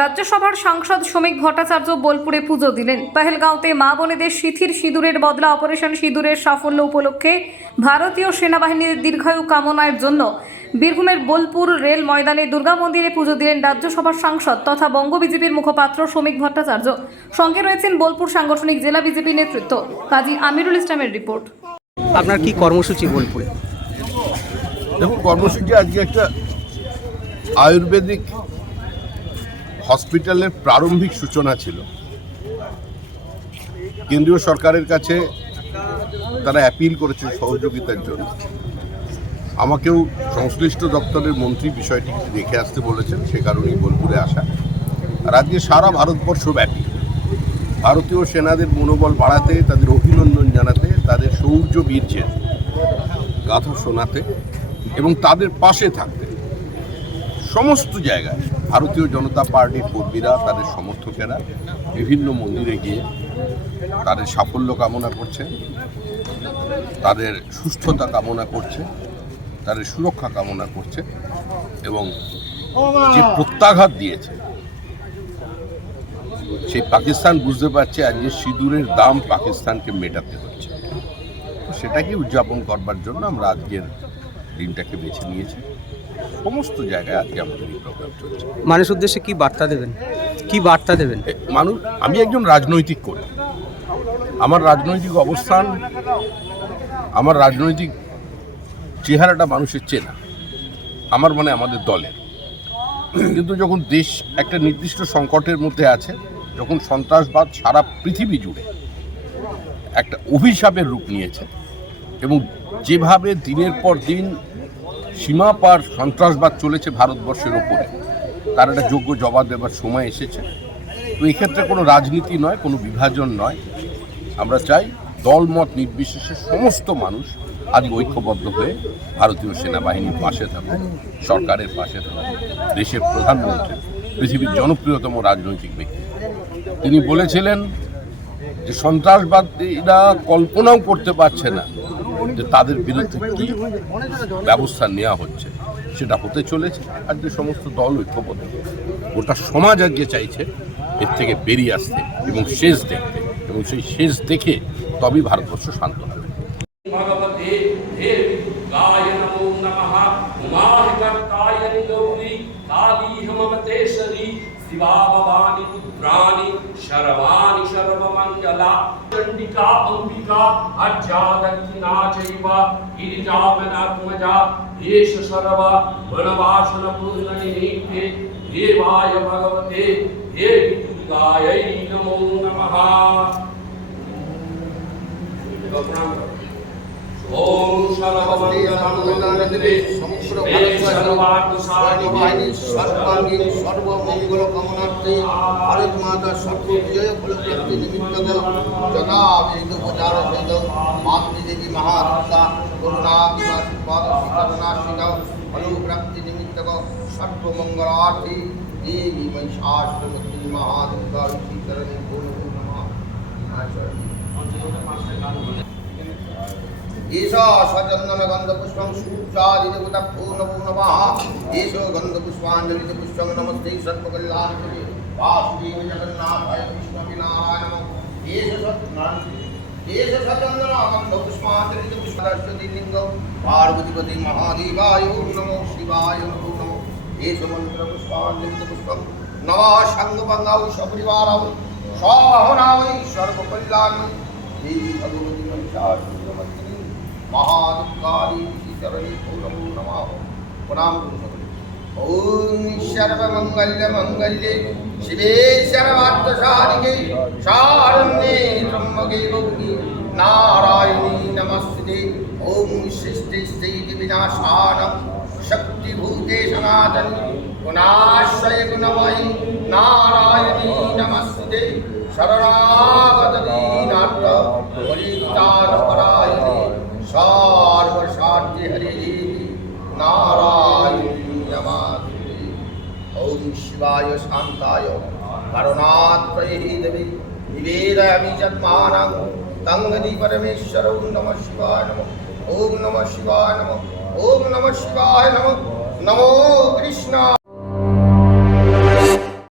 রাজ্যসভার সাংসদ শ্রমিক ভট্টাচার্য বোলপুরে পুজো দিলেন। পেহেলগাঁওতে মা বোনেদের শিথির সিঁদুরের বদলা অপারেশন সিঁদুরের সাফল্য উপলক্ষে ভারতীয় সেনাবাহিনীর দীর্ঘায়ু কামনার জন্য বীরভূমের বোলপুর রেল ময়দানে দুর্গা মন্দিরে পুজো দিলেন রাজ্যসভার সাংসদ তথা বঙ্গ বিজেপির মুখপাত্র শ্রমিক ভট্টাচার্য। সঙ্গে রয়েছেন বোলপুর সাংগঠনিক জেলা বিজেপি নেতৃত্ব। কাজী আমিরুল ইসলামের রিপোর্ট। আপনার কি কর্মসূচি বোলপুরে? দেখুন কর্মসূচি আজকে একটা আয়ুর্বেদিক হসপিটালের প্রারম্ভিক সূচনা ছিল। কেন্দ্রীয় সরকারের কাছে তারা অ্যাপিল করেছে সহযোগিতার জন্য। আমাকেও সংশ্লিষ্ট দপ্তরের মন্ত্রী বিষয়টি দেখে আসতে বলেছেন, সে কারণেই বোলপুরে আসা। আর আজকে সারা ভারতবর্ষ ব্যাপী ভারতীয় সেনাদের মনোবল বাড়াতে, তাদের অভিনন্দন জানাতে, তাদের শৌর্য বীর্যের গাথা শোনাতে এবং তাদের পাশে থাকতে সমস্ত জায়গায় ভারতীয় জনতা পার্টির কর্মীরা, তাদের সমর্থকেরা বিভিন্ন মন্দিরে গিয়ে তাদের সাফল্য কামনা করছে, তাদের সুস্থতা কামনা করছে, তাদের সুরক্ষা কামনা করছে এবং যে প্রত্যাঘাত দিয়েছে, সেই পাকিস্তান বুঝতে পারছে আজকে সিঁদুরের দাম পাকিস্তানকে মেটাতে হচ্ছে। সেটাকে উদযাপন করবার জন্য আমরা আজকের দিনটাকে বেছে নিয়েছি। সমস্ত জায়গায় আজকে আমাদের এই প্রোগ্রাম চলছে। মানুষ উদ্দেশ্যে কি বার্তা দেবেন? কি বার্তা দেবেন? মানুষ আমি একজন রাজনৈতিক কর্মী আমার রাজনৈতিক অবস্থান আমার রাজনৈতিক চেহারাটা মানুষের চেনা। আমার মানে আমাদের দলের। কিন্তু যখন দেশ একটা নির্দিষ্ট সংকটের মধ্যে আছে যখন সন্ত্রাসবাদ সারা পৃথিবী জুড়ে একটা অভিশাপের রূপ নিয়েছে এবং যেভাবে দিনের পর দিন সীমা পার সন্ত্রাসবাদ চলেছে ভারতবর্ষের ওপরে, তার একটা যোগ্য জবাব দেবার সময় এসেছে। তো এক্ষেত্রে কোনো রাজনীতি নয়, কোনো বিভাজন নয়। আমরা চাই দলমত নির্বিশেষে সমস্ত মানুষ আজ ঐক্যবদ্ধ হয়ে ভারতীয় সেনাবাহিনীর পাশে থাকুক, সরকারের পাশে থাকুক, দেশের প্রধানমন্ত্রী, পৃথিবীর জনপ্রিয়তম রাজনৈতিক ব্যক্তি। তিনি বলেছিলেন যে সন্ত্রাসবাদীরা কল্পনাও করতে পারছে না। যে তাদের বিরুদ্ধে কী ব্যবস্থা নেওয়া হচ্ছে, সেটা হতে চলেছে আর যে সমস্ত দল ঐক্যবদ্ধ, গোটা সমাজ আজকে চাইছে এর থেকে বেরিয়ে আসতে এবং শেষ দেখতে এবং সেই শেষ দেখে তবেই ভারতবর্ষ শান্ত হবে। শরবান नमः उमाहिकर्ताय निगौरी काली हममतेश्वरी शिवा भवानी रुद्राणि शर्वाणि सर्वमङ्गला चण्डिका अम्बिका अज्जादक्षिणा चैव गिरिजामनात्मजा एष सर्व वनवासनपूर्णनिमित्ते देवाय भगवते देवी दुर्गायै नमो नमः प्रणाम करो। সর্বাঙ্গীন, সর্বমঙ্গল কামনার্থে ভারত মাতা সর্ব বিজয় ফলপ্রাপ্তি নিমিত্তক যথা বেদ সহিত মাতৃদেবী মহাদুর্গা করুণা বিনাশিপাদ করুণাশীল ফলপ্রাপ্তি নিমিত্তক সর্বমঙ্গলার্থে দেবী মহিষাসুরমূর্তি মহাদুর্গা শ্রীচরণে গুরু নমঃ। এষ সচন্দন গন্ধ পুষ্পং সূর্যাদিদেবতা পূর্ণ পূর্ণমাহ এষ গন্ধ পুষ্পাঞ্জলিতে পুষ্পং নমস্তে সর্বকল্যাণ বাসুদেব জগন্নাথায় কৃষ্ণ নারায়ণ এষ এষ সচন্দন গন্ধ পুষ্পাঞ্জলিতে পুষ্পদর্শতি লিঙ্গ পার্বতীপতি মহাদেবায় নমো শিবায় ভগবতী মহাদুঃখারি চরণী পৌরমো নমঃ। প্রণাম করুন সকলে ওম সর্বমঙ্গল্য মঙ্গল্যে শিবে সর্বার্থ সাধিকে শারণ্যে ত্রম্বকে গৌরী নারায়ণী নমস্তে। ওম সৃষ্টি স্থিতি বিনাশানম শক্তিভূতে সনাতন। গুণাশ্রয় নারায়ণী নমস্তে शिवाय শিবায় শান্তায়। করুণাত্রয়ে দেবী, নিবেদয়ামি জন্মানাং। তঙ্গদি नमः ওম नमः শিবায় नमः शिवाय नमः ॐ नमः शिवाय नमः नमो কৃষ্ণায়।